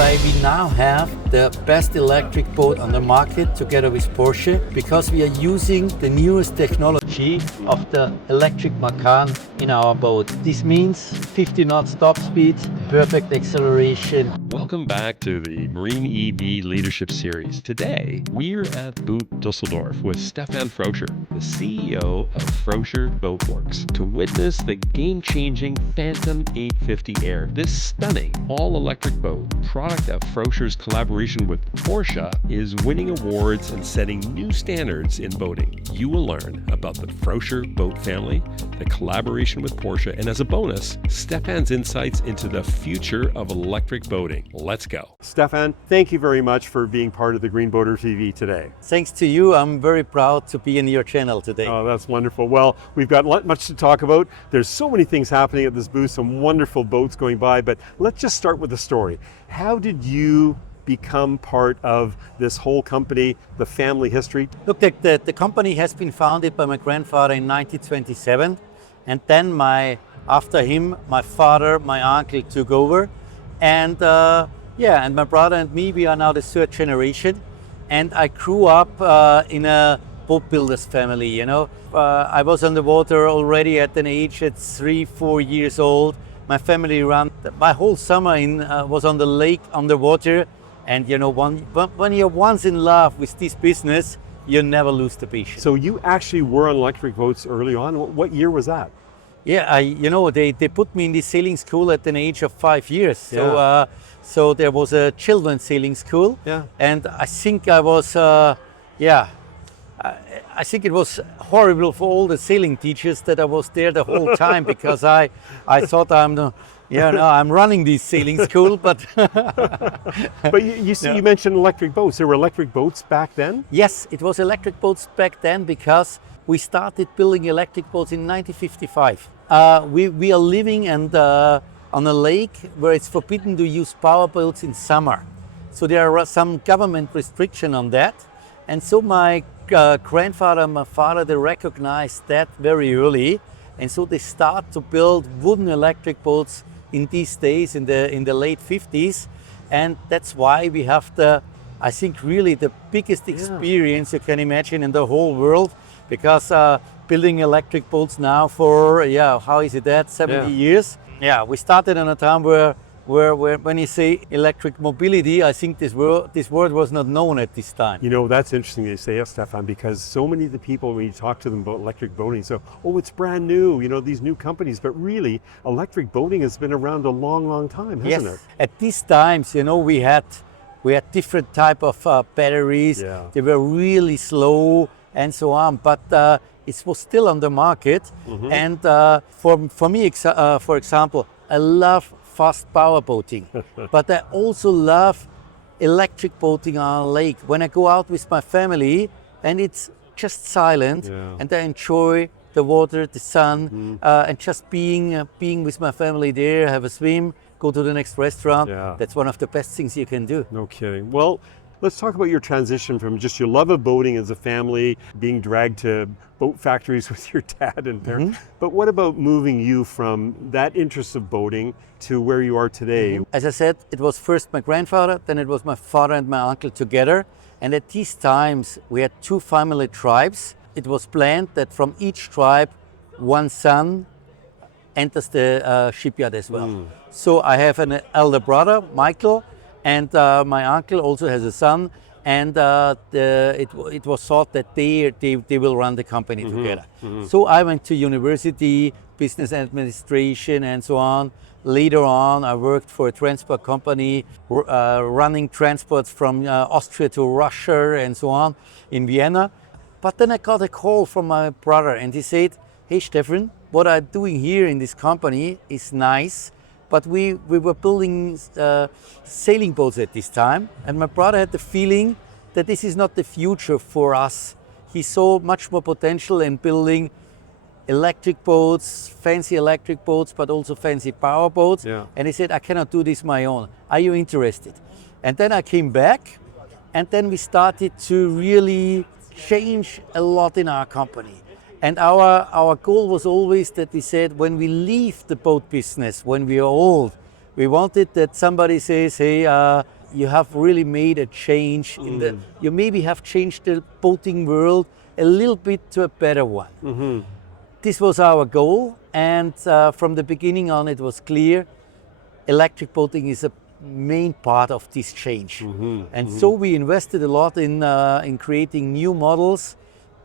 why we now have the best electric boat on the market together with Porsche, because we are using the newest technology of the electric Macan in our boat. This means 50 knots top speed, perfect acceleration. Welcome back to the Marine EV Leadership Series. Today, we're at Boot Dusseldorf with Stefan Frauscher, the CEO of Frauscher Boats, to witness the game-changing Fantom 850 Air. This stunning all-electric boat, product of Frauscher's collaboration with Porsche, is winning awards and setting new standards in boating. You will learn about the Frauscher boat family, the collaboration with Porsche, and as a bonus, Stefan's insights into the future of electric boating. Let's go. Stefan, thank you very much for being part of the Green Boater TV today. Thanks to you, I'm very proud to be in your channel today. Oh, that's wonderful. Well, we've got much to talk about. There's so many things happening at this booth, some wonderful boats going by, but let's just start with the story. How did you become part of this whole company, the family history? Look, the company has been founded by my grandfather in 1927, and then after him, my father, my uncle took over, and and my brother and me, we are now the third generation, and I grew up in a boat builder's family, you know. I was on the water already at an age at 3-4 years old. My family my whole summer was on the lake, on the water, and you know, when you're once in love with this business, you never lose the patience. So you actually were on electric boats early on. What year was that? Yeah, they put me in the sailing school at an age of 5 years. Yeah. So there was a children's sailing school. Yeah. And I think I was, I think it was horrible for all the sailing teachers that I was there the whole time, because I thought I'm running this sailing school, but. But you mentioned electric boats. There were electric boats back then? Yes, it was electric boats back then, because we started building electric boats in 1955. We are living on a lake where it's forbidden to use power boats in summer. So there are some government restriction on that. And so my grandfather and my father, they recognized that very early. And so they start to build wooden electric boats in these days, in the late 50s. And that's why we have I think really the biggest experience you can imagine in the whole world. Because building electric boats now for, 70 years. Yeah, we started in a time where when you say electric mobility, I think this word was not known at this time. You know, that's interesting they say, Stefan, because so many of the people, when you talk to them about electric boating, say, oh, it's brand new, you know, these new companies. But really, electric boating has been around a long, long time, hasn't it? At these times, you know, we had different type of batteries. Yeah. They were really slow and so on, but it was still on the market. Mm-hmm. And for me, for example, I love fast power boating, but I also love electric boating on a lake. When I go out with my family and it's just silent, and I enjoy the water, the sun, and just being with my family there, have a swim, go to the next restaurant. Yeah. That's one of the best things you can do. No kidding. Well, let's talk about your transition from just your love of boating as a family, being dragged to boat factories with your dad and parents. Mm-hmm. But what about moving you from that interest of boating to where you are today? Mm-hmm. As I said, it was first my grandfather, then it was my father and my uncle together. And at these times, we had 2 family tribes. It was planned that from each tribe, one son enters the shipyard as well. Mm. So I have an elder brother, Michael, and my uncle also has a son, and it was thought that they will run the company together. Mm-hmm. So I went to university, business administration and so on. Later on, I worked for a transport company, running transports from Austria to Russia and so on in Vienna. But then I got a call from my brother, and he said, hey Stefan, what I'm doing here in this company is nice, but we were building sailing boats at this time, and my brother had the feeling that this is not the future for us. He saw much more potential in building electric boats, fancy electric boats, but also fancy power boats. Yeah. And he said, I cannot do this my own. Are you interested? And then I came back, and then we started to really change a lot in our company. And our goal was always that we said, when we leave the boat business, when we are old, We wanted that somebody says, hey, you have really made a change you maybe have changed the boating world a little bit to a better one. This was our goal, and from the beginning on it was clear electric boating is a main part of this change. So we invested a lot in creating new models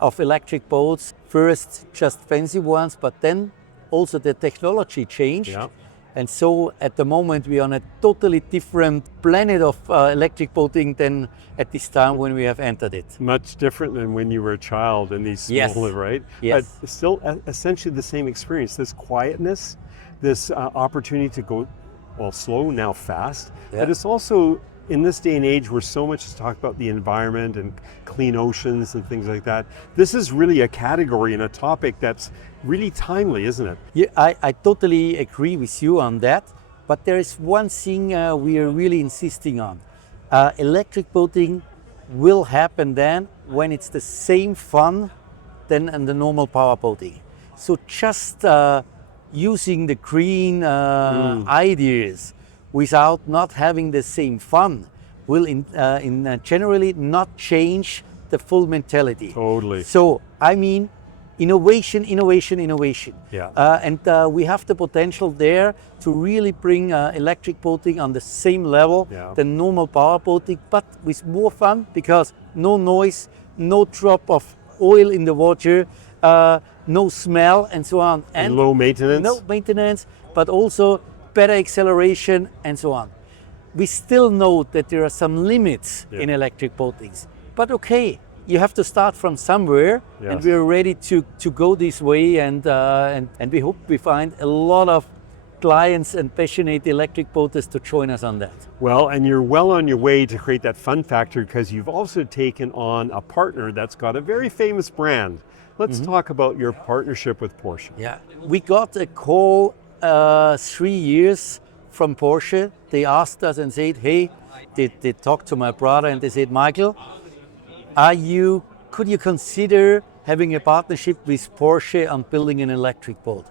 of electric boats. First just fancy ones, but then also the technology changed. And so at the moment we are on a totally different planet of electric boating than at this time when we have entered it. Much different than when you were a child in these smaller, right? Yes. But still essentially the same experience, this quietness, this opportunity to go, well, slow, now fast. But it's also, in this day and age where so much is talked about the environment and clean oceans and things like that, this is really a category and a topic that's really timely, isn't it? Yeah, I totally agree with you on that, but there is one thing we are really insisting on. Electric boating will happen then when it's the same fun than in the normal power boating. So just using the green ideas without not having the same fun will generally not change the full mentality. Totally. So I mean, innovation. And we have the potential there to really bring electric boating on the same level than normal power boating, but with more fun, because no noise, no drop of oil in the water, no smell, and so on. And low maintenance. No maintenance, but also better acceleration and so on. We still know that there are some limits in electric boatings, but okay, you have to start from somewhere, and we're ready to go this way, and we hope we find a lot of clients and passionate electric boaters to join us on that. Well, and you're well on your way to create that fun factor, because you've also taken on a partner that's got a very famous brand. Let's talk about your partnership with Porsche. Yeah, we got a call 3 years from Porsche. They asked us and said, hey, they talked to my brother and they said, Michael, could you consider having a partnership with Porsche on building an electric boat?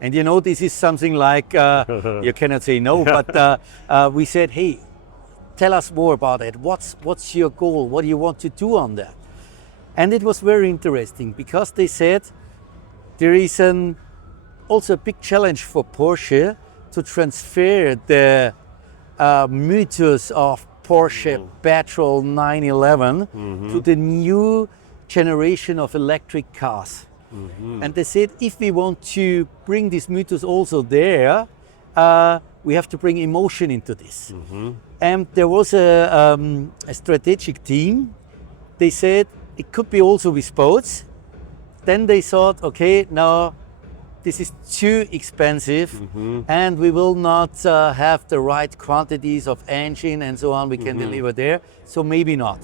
And you know, this is something like, you cannot say no, but we said, hey, tell us more about it. What's your goal? What do you want to do on that? And it was very interesting, because they said there is also a big challenge for Porsche to transfer the mythos of Porsche petrol 911 to the new generation of electric cars. And they said, if we want to bring this mythos also there, we have to bring emotion into this. And there was a strategic team. They said it could be also with boats. Then they thought, okay, now this is too expensive, and we will not have the right quantities of engine and so on we can deliver there, so maybe not.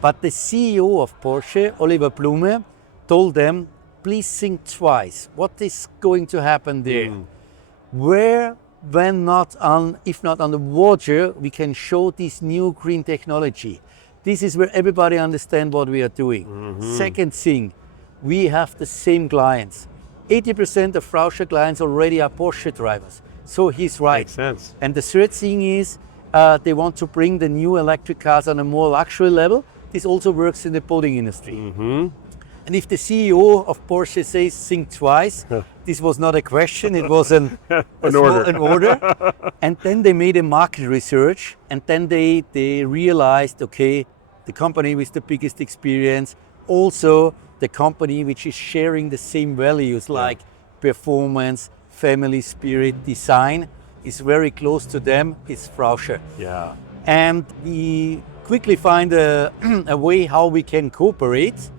But the CEO of Porsche, Oliver Blume, told them, please think twice. What is going to happen there? Where, when not on, if not on the water, we can show this new green technology. This is where everybody understands what we are doing. Second thing, we have the same clients. 80% of Frauscher clients already are Porsche drivers. So he's right. Makes sense. And the third thing is they want to bring the new electric cars on a more luxury level. This also works in the boating industry. And if the CEO of Porsche says think twice, this was not a question, it was an order. And then they made a market research, and then they realized, okay, the company with the biggest experience, also the company which is sharing the same values like performance, family spirit, design, is very close to them, is Frauscher. And we quickly find a way how we can cooperate.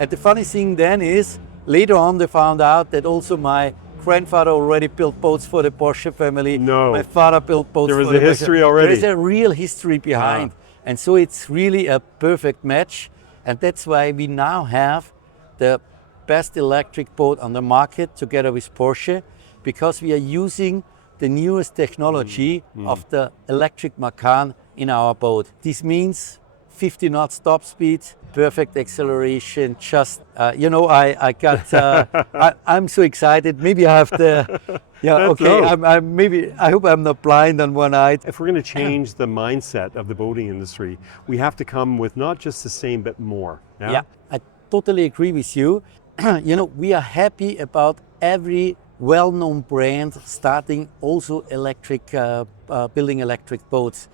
And the funny thing then is, later on they found out that also my grandfather already built boats for the Porsche family. My father built boats for the Porsche. There was a history already. There is a real history behind. And so it's really a perfect match. And that's why we now have the best electric boat on the market together with Porsche, because we are using the newest technology of the electric Macan in our boat. This means 50 knots top speed, perfect acceleration. Just I got. I'm so excited. Maybe I have the. Yeah. That's Okay. dope. I hope I'm not blind on one eye. If we're going to change the mindset of the boating industry, we have to come with not just the same, but more. Yeah, I totally agree with you. We are happy about every well-known brand starting also building electric boats.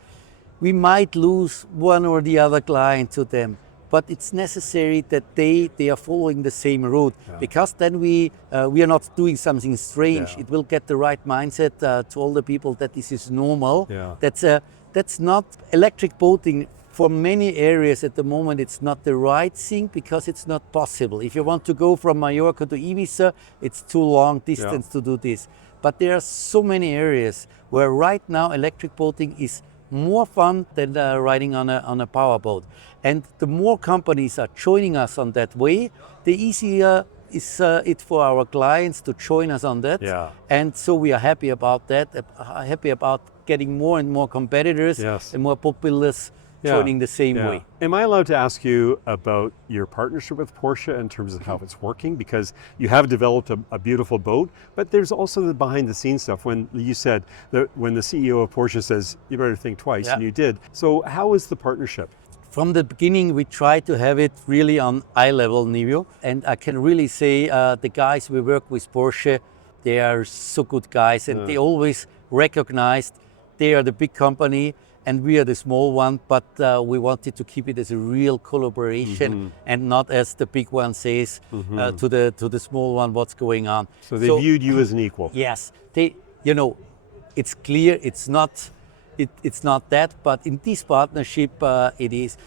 We might lose one or the other client to them, but it's necessary that they are following the same route, because then we are not doing something strange. Yeah. It will get the right mindset to all the people that this is normal. Yeah. That's not electric boating. For many areas at the moment, it's not the right thing because it's not possible. If you want to go from Mallorca to Ibiza, it's too long distance to do this. But there are so many areas where right now electric boating is more fun than riding on a power boat. And the more companies are joining us on that way, the easier is it for our clients to join us on that. Yeah. And so we are happy about that, happy about getting more and more competitors and more boat builders joining the same way. Am I allowed to ask you about your partnership with Porsche in terms of how it's working? Because you have developed a beautiful boat, but there's also the behind the scenes stuff. When you said that when the CEO of Porsche says, you better think twice, and you did. So how is the partnership? From the beginning, we tried to have it really on eye-level niveau. And I can really say the guys we work with Porsche, they are so good guys, and they always recognized they are the big company and we are the small one, but we wanted to keep it as a real collaboration and not as the big one says to the small one what's going on. So they viewed you as an equal. Yes, it's clear it's not that, but in this partnership it is.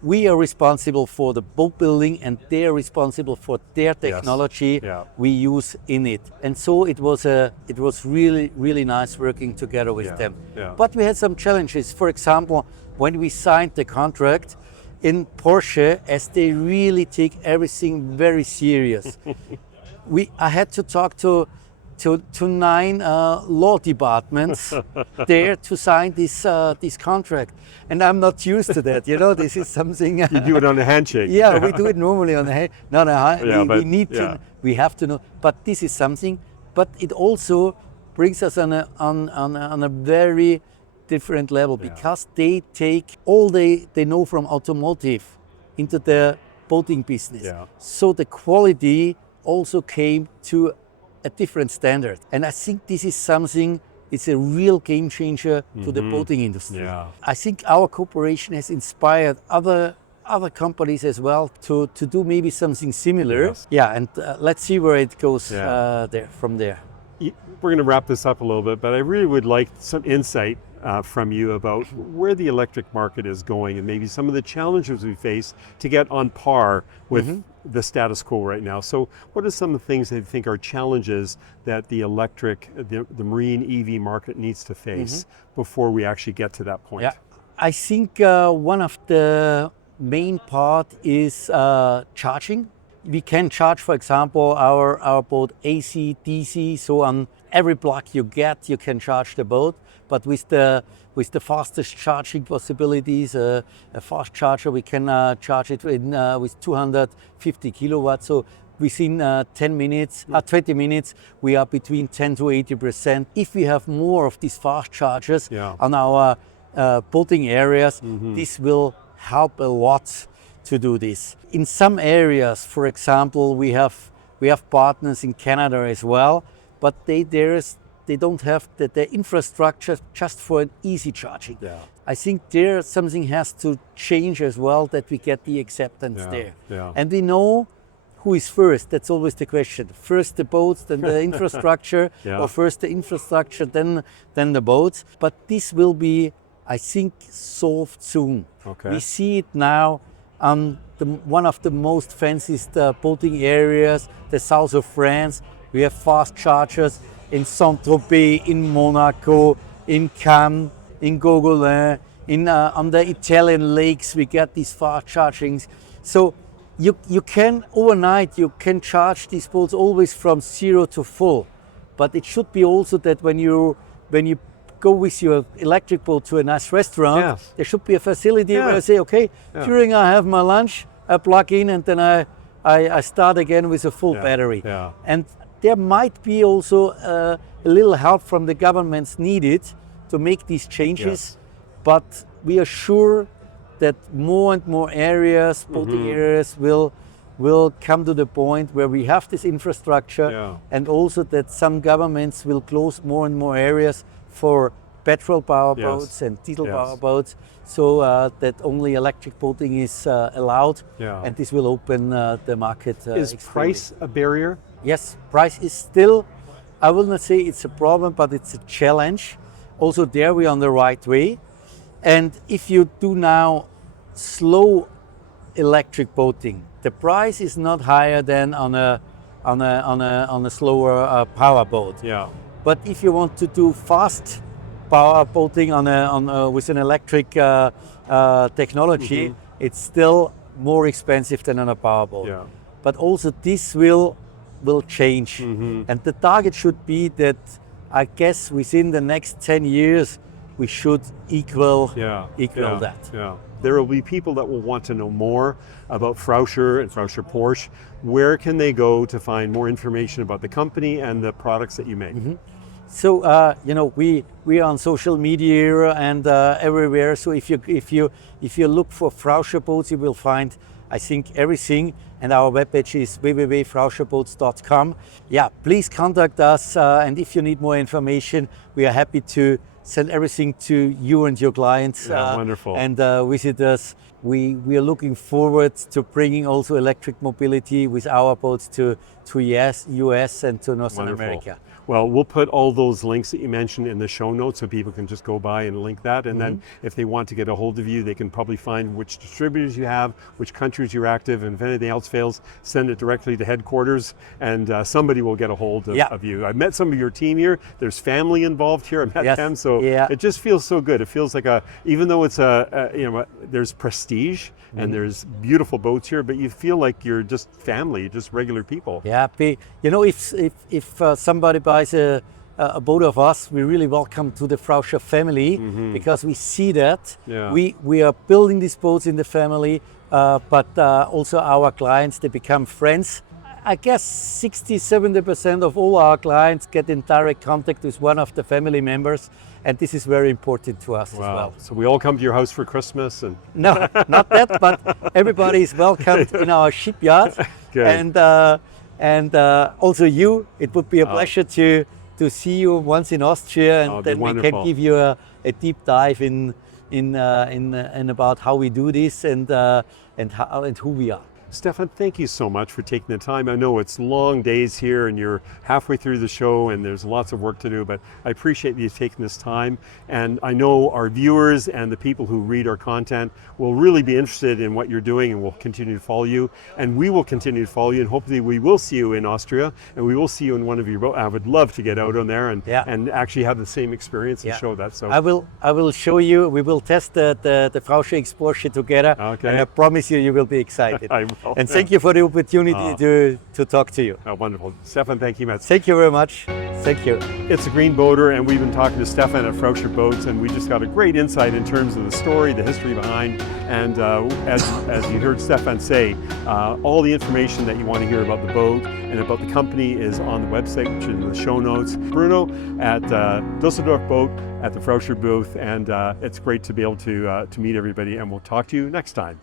We are responsible for the boat building and they are responsible for their technology we use in it. And so it was really, really nice working together with them. Yeah. But we had some challenges. For example, when we signed the contract in Porsche, as they really take everything very serious, I had to talk to 9 law departments there to sign this contract, and I'm not used to that. This is something. You do it on a handshake. Yeah, we do it normally on a hand. We need to. We have to know. But this is something. But it also brings us on a very different level because they take all they know from automotive into the boating business. Yeah. So the quality also came to a different standard. And I think this is something, it's a real game changer to the boating industry. Yeah. I think our cooperation has inspired other companies as well to do maybe something similar. Yes. Yeah, and let's see where it goes from there. We're going to wrap this up a little bit, but I really would like some insight from you about where the electric market is going and maybe some of the challenges we face to get on par with the status quo right now. So what are some of the things that you think are challenges that the marine EV market needs to face before we actually get to that point? Yeah, I think one of the main part is charging. We can charge, for example, our boat AC, DC, so on every block you get, you can charge the boat. But with the fastest charging possibilities, a fast charger, we can charge it with 250 kilowatts. So within 20 minutes, we are between 10 to 80%. If we have more of these fast chargers on our boating areas, this will help a lot to do this. In some areas, for example, we have partners in Canada as well, but they don't have the infrastructure just for an easy charging. Yeah. I think there something has to change as well, that we get the acceptance there. Yeah. And we know who is first. That's always the question. First the boats, then the infrastructure, or first the infrastructure, then the boats. But this will be, I think, solved soon. Okay. We see it now on one of the most fanciest boating areas, the south of France. We have fast chargers in Saint-Tropez, in Monaco, in Cannes, in Gogolin, on the Italian lakes we get these fast chargings. So you can overnight, you can charge these boats always from 0 to full. But it should be also that when you go with your electric boat to a nice restaurant, Yes. there should be a facility Yeah. where I say, okay, Yeah. during I have my lunch, I plug in and then I start again with a full Yeah. battery. Yeah. And there might be also a little help from the governments needed to make these changes, Yes. but we are sure that more and more areas, boating Mm-hmm. areas will come to the point where we have this infrastructure, Yeah. and also that some governments will close more and more areas for petrol power Yes. boats and diesel Yes. power boats, so that only electric boating is allowed, Yeah. and this will open the market. Is extremely. price a barrier? Yes, price is still, I will not say it's a problem, but it's a challenge. Also there we're on the right way. And if you do now slow electric boating, the price is not higher than on a slower power boat. Yeah. But if you want to do fast power boating with an electric technology, it's still more expensive than on a power boat. Yeah. But also this will change. And the target should be that, I guess, within the next 10 years, we should equal Yeah. that. Yeah. There will be people that will want to know more about Frauscher and Frauscher Porsche. Where can they go to find more information about the company and the products that you make? So we are on social media and everywhere. So if you look for Frauscher Boats, you will find, I think, everything. And our webpage is www.frauscherboats.com. Yeah, please contact us. And if you need more information, we are happy to send everything to you and your clients. Yeah, wonderful. And visit us. We are looking forward to bringing also electric mobility with our boats to US and to North Wonderful. America. Well, we'll put all those links that you mentioned in the show notes so people can just go by and link that. And then if they want to get a hold of you, they can probably find which distributors you have, which countries you're active, and if anything else fails, send it directly to headquarters and somebody will get a hold of you. I've met some of your team here. There's family involved here. I met them, so it just feels so good. It feels like even though it's there's prestige and there's beautiful boats here, but you feel like you're just family, just regular people. Yeah, if somebody buys a boat of us, we really welcome to the Frauscher family because we see that. Yeah. We are building these boats in the family, but also our clients, they become friends. I guess 60-70% of all our clients get in direct contact with one of the family members, and this is very important to us as well. So we all come to your house for Christmas and No, not that, but everybody is welcomed in our shipyard. Good. And also you, it would be a pleasure to see you once in Austria, and then we can give you a deep dive in about how we do this and who we are. Stefan, thank you so much for taking the time. I know it's long days here and you're halfway through the show and there's lots of work to do, but I appreciate you taking this time. And I know our viewers and the people who read our content will really be interested in what you're doing and will continue to follow you. And we will continue to follow you, and hopefully we will see you in Austria and we will see you in one of your boats. I would love to get out on there and actually have the same experience and show that. So I will show you. We will test the Frauscher X Porsche together. Okay. And I promise you will be excited. I will. And thank you for the opportunity to talk to you. Oh, wonderful. Stefan, thank you, Matt. Thank you very much. Thank you. It's a Green Boater, and we've been talking to Stefan at Frauscher Boats, and we just got a great insight in terms of the story, the history behind, and as you heard Stefan say, all the information that you want to hear about the boat and about the company is on the website, which is in the show notes. Bruno at Dusseldorf Boat at the Frauscher booth, and it's great to be able to meet everybody, and we'll talk to you next time.